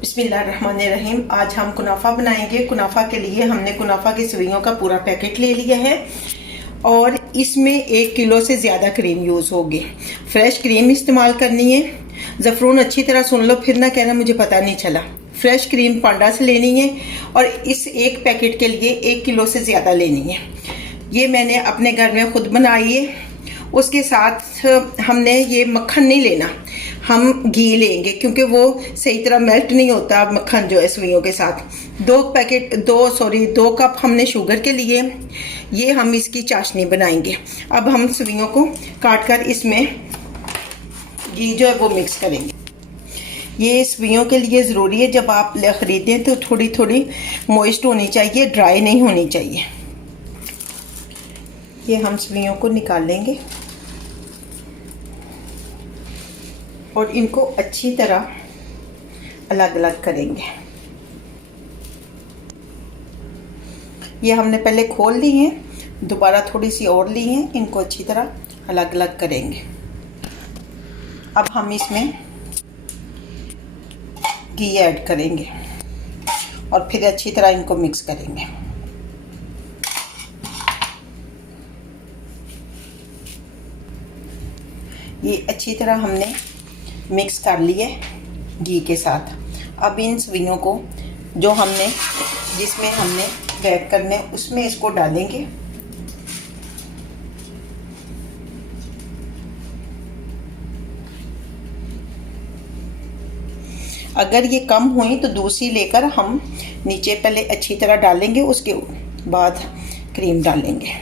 बिस्मिल्लाहिर्रहमानिर्रहीम। आज हम कुनाफा बनाएंगे। कुनाफा के लिए हमने कुनाफा की सवियों का पूरा पैकेट ले लिया है और इसमें 1 किलो से ज़्यादा क्रीम यूज़ होगी। फ्रेश क्रीम इस्तेमाल करनी है। ज़फ़रून अच्छी तरह सुन लो, फिर ना कहना मुझे पता नहीं चला। फ्रेश क्रीम पांडा से लेनी है और इस एक पैकेट के लिए 1 किलो से ज़्यादा लेनी है। ये मैंने अपने घर में खुद बनाई है। उसके साथ हमने ये मक्खन नहीं लेना, हम घी लेंगे क्योंकि वो सही तरह मेल्ट नहीं होता मक्खन जो है सवियों के साथ। 2 कप हमने शुगर के लिए। ये हम इसकी चाशनी बनाएंगे। अब हम सवियों को काट कर इसमें घी जो है वो मिक्स करेंगे। ये सवियों के लिए ज़रूरी है, जब आप ख़रीदें तो थोड़ी थोड़ी मॉइस्ट होनी चाहिए, ड्राई नहीं होनी चाहिए। ये हम सवियों को निकाल लेंगे और इनको अच्छी तरह अलग अलग करेंगे। ये हमने पहले खोल ली हैं, दोबारा थोड़ी सी और ली हैं, इनको अच्छी तरह अलग अलग करेंगे। अब हम इसमें घी ऐड करेंगे और फिर अच्छी तरह इनको मिक्स करेंगे। ये अच्छी तरह हमने मिक्स कर लिए घी के साथ। अब इन सवियों को जो हमने जिसमें हमने बैक करने उसमें इसको डालेंगे। अगर ये कम हुई तो दूसरी लेकर हम नीचे पहले अच्छी तरह डालेंगे, उसके बाद क्रीम डालेंगे।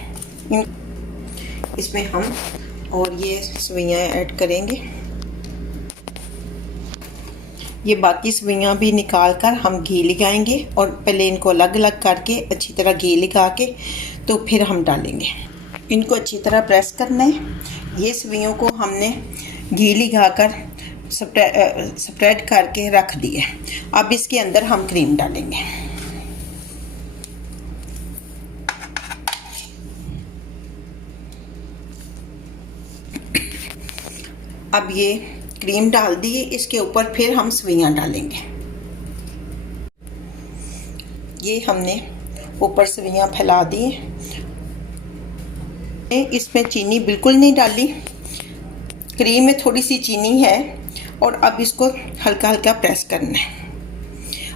इसमें हम और ये सवियाँ ऐड करेंगे। ये बाकी सवियाँ भी निकाल कर हम घी लगाएंगे और पहले इनको अलग अलग करके अच्छी तरह घी लगा के तो फिर हम डालेंगे। इनको अच्छी तरह प्रेस करना है। ये सवियों को हमने घी लगा कर स्प्रेड करके रख दिए। अब इसके अंदर हम क्रीम डालेंगे। अब ये क्रीम डाल दिए, इसके ऊपर फिर हम सवियाँ डालेंगे। ये हमने ऊपर सवियाँ फैला दी। इसमें चीनी बिल्कुल नहीं डाली, क्रीम में थोड़ी सी चीनी है। और अब इसको हल्का हल्का प्रेस करना है।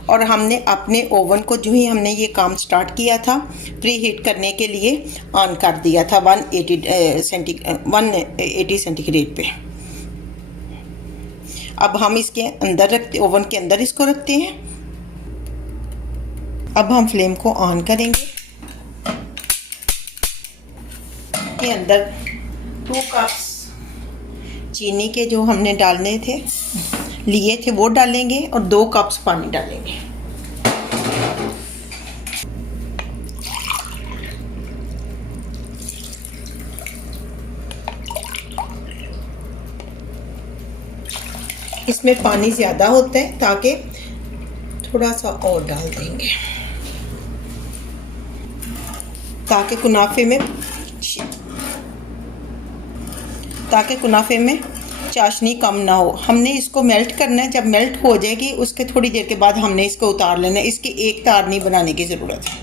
और हमने अपने ओवन को जो ही हमने ये काम स्टार्ट किया था प्री हीट करने के लिए ऑन कर दिया था 180 सेंटीग्रेड पे। अब हम इसके अंदर रखते, ओवन के अंदर इसको रखते हैं। अब हम फ्लेम को ऑन करेंगे। के अंदर 2 कप्स चीनी के जो हमने डालने थे लिए थे वो डालेंगे और 2 कप्स पानी डालेंगे। इसमें पानी ज़्यादा होता है, ताकि थोड़ा सा और डाल देंगे ताकि कुनाफे में चाशनी कम ना हो। हमने इसको मेल्ट करना है। जब मेल्ट हो जाएगी उसके थोड़ी देर के बाद हमने इसको उतार लेना है। इसकी एक तार नहीं बनाने की ज़रूरत है।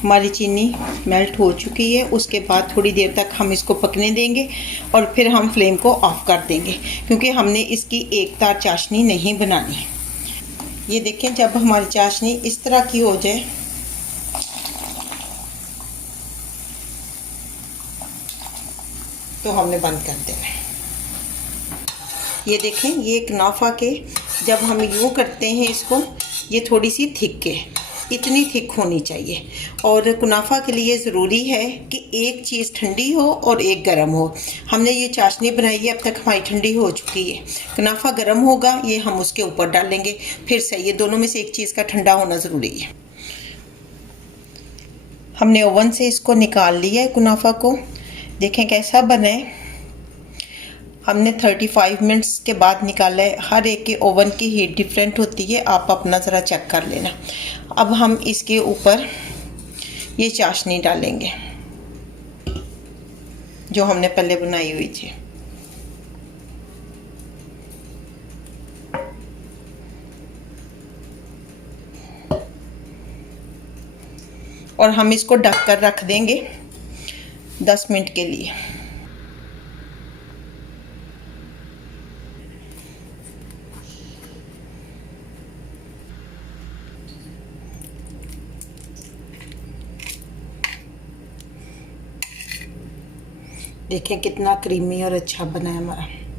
हमारी चीनी मेल्ट हो चुकी है। उसके बाद थोड़ी देर तक हम इसको पकने देंगे और फिर हम फ्लेम को ऑफ कर देंगे, क्योंकि हमने इसकी एक तार चाशनी नहीं बनानी। ये देखें, जब हमारी चाशनी इस तरह की हो जाए तो हमने बंद कर देना है। ये देखें, ये कुनाफा के जब हम यूँ करते हैं इसको, ये थोड़ी सी थिक है, इतनी थिक होनी चाहिए। और कुनाफा के लिए ज़रूरी है कि एक चीज़ ठंडी हो और एक गर्म हो। हमने ये चाशनी बनाई है, अब तक हमारी ठंडी हो चुकी है। कुनाफा गर्म होगा, ये हम उसके ऊपर डालेंगे, फिर सही है। दोनों में से एक चीज़ का ठंडा होना ज़रूरी है। हमने ओवन से इसको निकाल लिया है कुनाफा को। देखें कैसा बना है। हमने 35 मिनट्स के बाद निकाला है। हर एक के ओवन की हीट डिफरेंट होती है, आप अपना ज़रा चेक कर लेना। अब हम इसके ऊपर ये चाशनी डालेंगे जो हमने पहले बनाई हुई थी। और हम इसको ढक कर रख देंगे 10 मिनट के लिए। देखें कितना क्रीमी और अच्छा बना है हमारा।